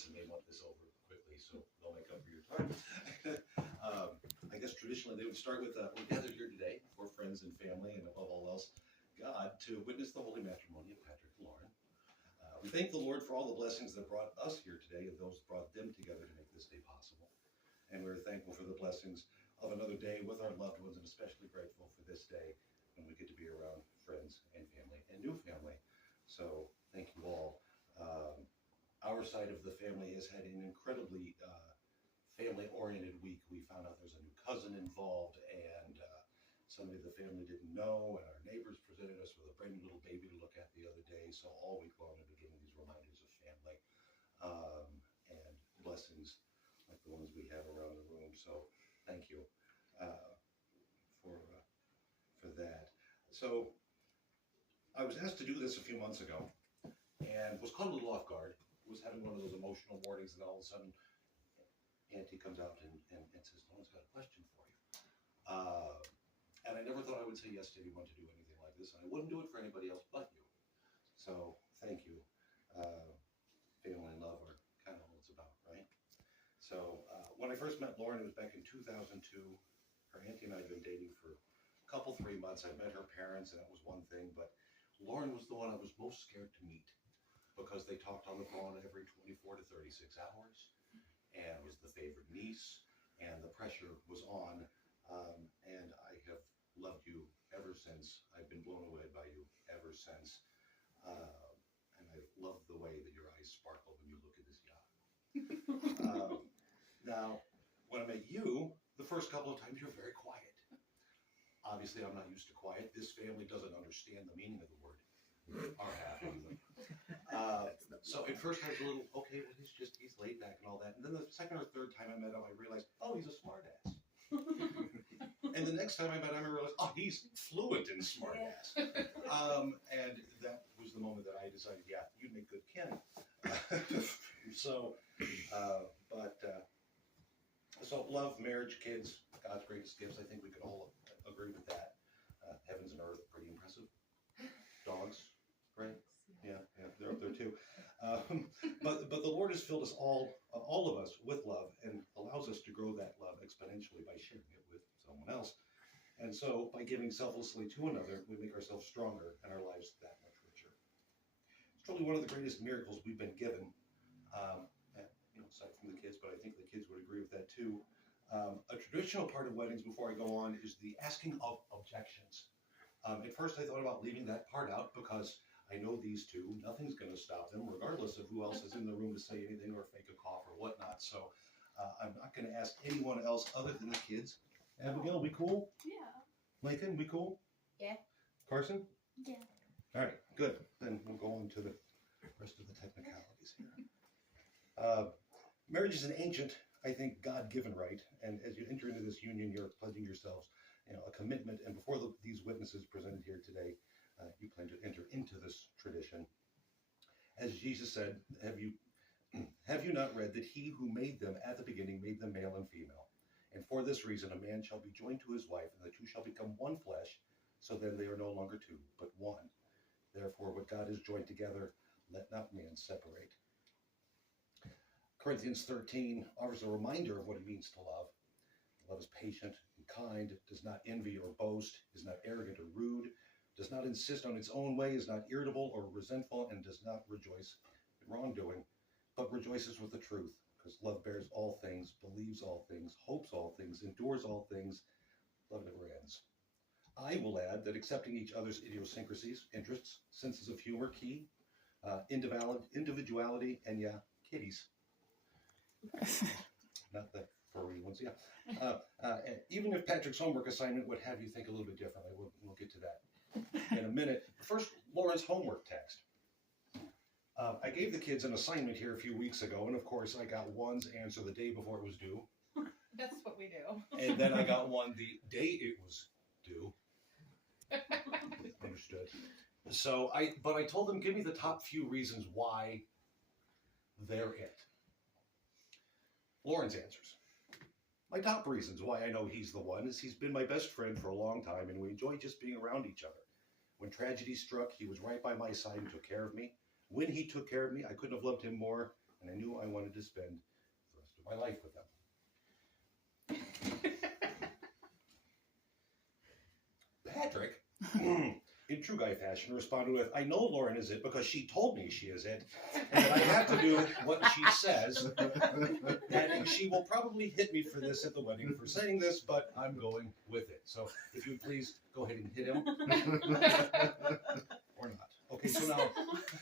nervous and they want this over quickly, so they'll make up for your time. I guess traditionally they would start with, we're gathered here today for friends and family, and above all else, God, to witness the holy matrimony of Patrick and Lauren. We thank the Lord for all the blessings that brought us here today and those that brought them together to make this day possible. And we're thankful for the blessings of another day with our loved ones, and especially grateful for this day when we get to be around friends and family and new family. So thank you all. Our side of the family has had an incredibly family-oriented week. We found out there's a new cousin involved, and somebody the family didn't know, and our neighbors presented us with a brand new little baby to look at the other day. So all week long, I've been getting these reminders of family and blessings like the ones we have around the room. So thank you for that. So I was asked to do this a few months ago and was caught a little off guard. Was having one of those emotional mornings, and all of a sudden Auntie comes out and says, "No one's got a question for you." And I never thought I would say yes to anyone to do anything like this, and I wouldn't do it for anybody else but you. So thank you. Family and love are kind of what it's about, right? So when I first met Lauren, it was back in 2002. Her auntie and I had been dating for a couple, 3 months. I met her parents, and that was one thing, but Lauren was the one I was most scared to meet because they talked on the phone every 24 to 36 hours and was the favorite niece, and the pressure was on. And I have loved you ever since. I've been blown away by you ever since. And I love the way that your eyes sparkle when you look at this yacht. Now, when I met you, the first couple of times you're very quiet. Obviously, I'm not used to quiet. This family doesn't understand the meaning of the word. Our half of them. So at first I was a little, okay, well, he's laid back and all that. And then the second or third time I met him, I realized, oh, he's a smart ass. And the next time I met him, I realized, oh, he's fluent in smart ass. And that was the moment that I decided, yeah, you'd make good kin. So love, marriage, kids, God's greatest gifts. I think we could all agree with that. Heavens and earth, pretty impressive. Dogs, right? Yeah, they're up there too. But the Lord has filled us all of us with love, and allows us to grow that love exponentially by sharing it with someone else. And so by giving selflessly to another, we make ourselves stronger and our lives that much richer. It's truly one of the greatest miracles we've been given, aside from the kids, but I think the kids would agree with that too. A traditional part of weddings, before I go on, is the asking of objections. At first I thought about leaving that part out because I know these two, nothing's going to stop them, regardless of who else is in the room to say anything or fake a cough or whatnot. So I'm not going to ask anyone else other than the kids. Abigail, we cool? Yeah. Lincoln, we cool? Yeah. Carson? Yeah. All right, good. Then we'll go on to the rest of the technicalities here. Marriage is an ancient, I think, God-given right, and as you enter into this union, you're pledging yourselves, a commitment. And before these witnesses presented here today, you plan to enter into this tradition. As Jesus said, have you not read that he who made them at the beginning made them male and female? And for this reason, a man shall be joined to his wife, and the two shall become one flesh. So then they are no longer two, but one. Therefore, what God has joined together, let not man separate. Corinthians 13 offers a reminder of what it means to love. Love is patient and kind, does not envy or boast, is not arrogant or rude, does not insist on its own way, is not irritable or resentful, and does not rejoice in wrongdoing, but rejoices with the truth, because love bears all things, believes all things, hopes all things, endures all things. Love never ends. I will add that accepting each other's idiosyncrasies, interests, senses of humor, key, individuality, and kitties. Not the furry ones, even if Patrick's homework assignment would have you think a little bit differently, we'll get to that in a minute. First, Laura's homework text. I gave the kids an assignment here a few weeks ago, and of course I got one's answer the day before it was due. That's what we do. And then I got one the day it was due. Understood. So I told them, give me the top few reasons why they're it. Lauren's answers. My top reasons why I know he's the one is he's been my best friend for a long time, and we enjoy just being around each other. When tragedy struck, he was right by my side and took care of me. When he took care of me, I couldn't have loved him more, and I knew I wanted to spend the rest of my life with them. Patrick, in true guy fashion, responded with, I know Lauren is it because she told me she is it, and that I have to do what she says, and she will probably hit me for this at the wedding for saying this, but I'm going with it. So if you would please go ahead and hit him. Or not. Okay, so now,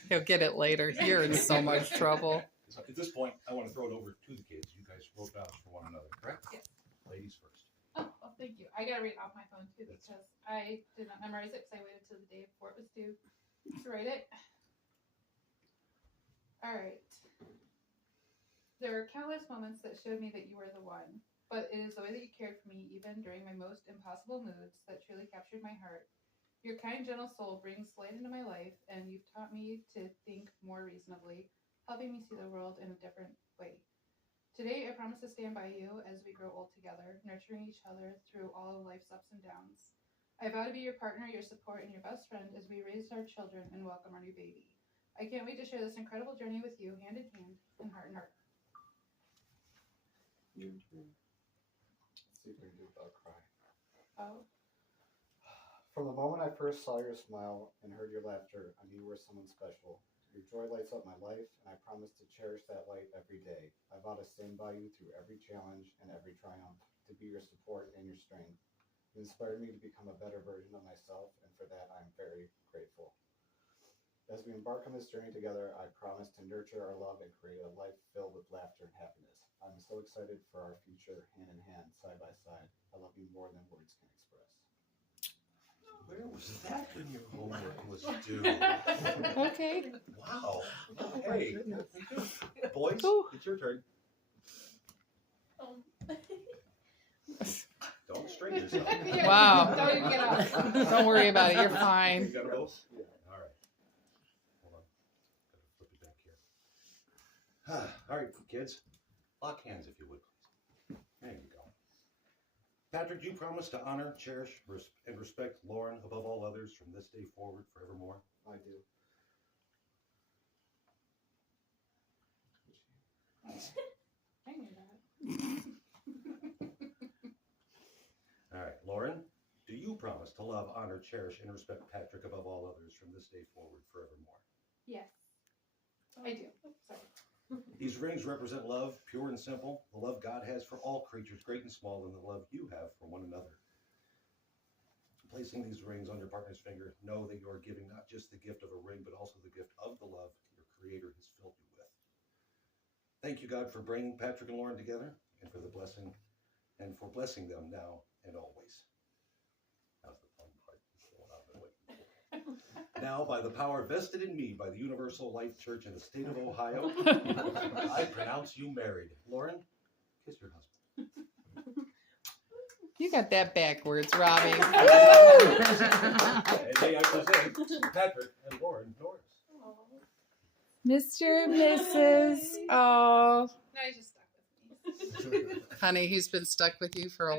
He'll get it later. You're in so much trouble. so at this point, I want to throw it over to the kids. You guys wrote vows for one another, correct? Yes. Ladies first. Oh, well, thank you. I gotta read it off my phone too because I did not memorize it because I waited till the day before it was due to write it. All right. There were countless moments that showed me that you were the one, but it is the way that you cared for me even during my most impossible moods that truly captured my heart. Your kind, gentle soul brings light into my life, and you've taught me to think more reasonably, helping me see the world in a different way. Today, I promise to stand by you as we grow old together, nurturing each other through all of life's ups and downs. I vow to be your partner, your support, and your best friend as we raise our children and welcome our new baby. I can't wait to share this incredible journey with you, hand in hand and heart in heart. Your turn. Let's see if I can do it without crying. Oh, From the moment I first saw your smile and heard your laughter, I knew you were someone special. Your joy lights up my life, and I promise to cherish that light every day. I vow to stand by you through every challenge and every triumph, to be your support and your strength. You inspired me to become a better version of myself, and for that I am very grateful. As we embark on this journey together, I promise to nurture our love and create a life filled with laughter and happiness. I'm so excited for our future hand in hand, side by side. I love you more than words can express. Where was that when your homework was due? Okay. Wow. Hey, boys, Ooh. it's your turn. Don't strain yourself. Wow. Don't even get up. Don't worry about it. You're You fine. got both? Yeah. All right. Hold on. Gotta flip it back here. All right, kids. Lock hands if you would, please. There you go. Patrick, do you promise to honor, cherish, and respect Lauren above all others from this day forward forevermore? I do. I knew that. All right, Lauren, do you promise to love, honor, cherish, and respect Patrick above all others from this day forward forevermore? Yes, I do. Sorry. These rings represent love, pure and simple, the love God has for all creatures, great and small, and the love you have for one another. Placing these rings on your partner's finger, know that you are giving not just the gift of a ring, but also the gift of the love your Creator has filled you with. Thank you, God, for bringing Patrick and Lauren together, and for the blessing, and for blessing them now and always. That's the fun part. That's the one I've been waiting for. Now, by the power vested in me by the Universal Life Church in the state of Ohio, I pronounce you married. Lauren, kiss your husband. You got that backwards, Robbie. And may I present Patrick and Lauren Norris. Mr. and Mrs. Oh, Now he's just stuck with me. honey, he's been stuck with you for a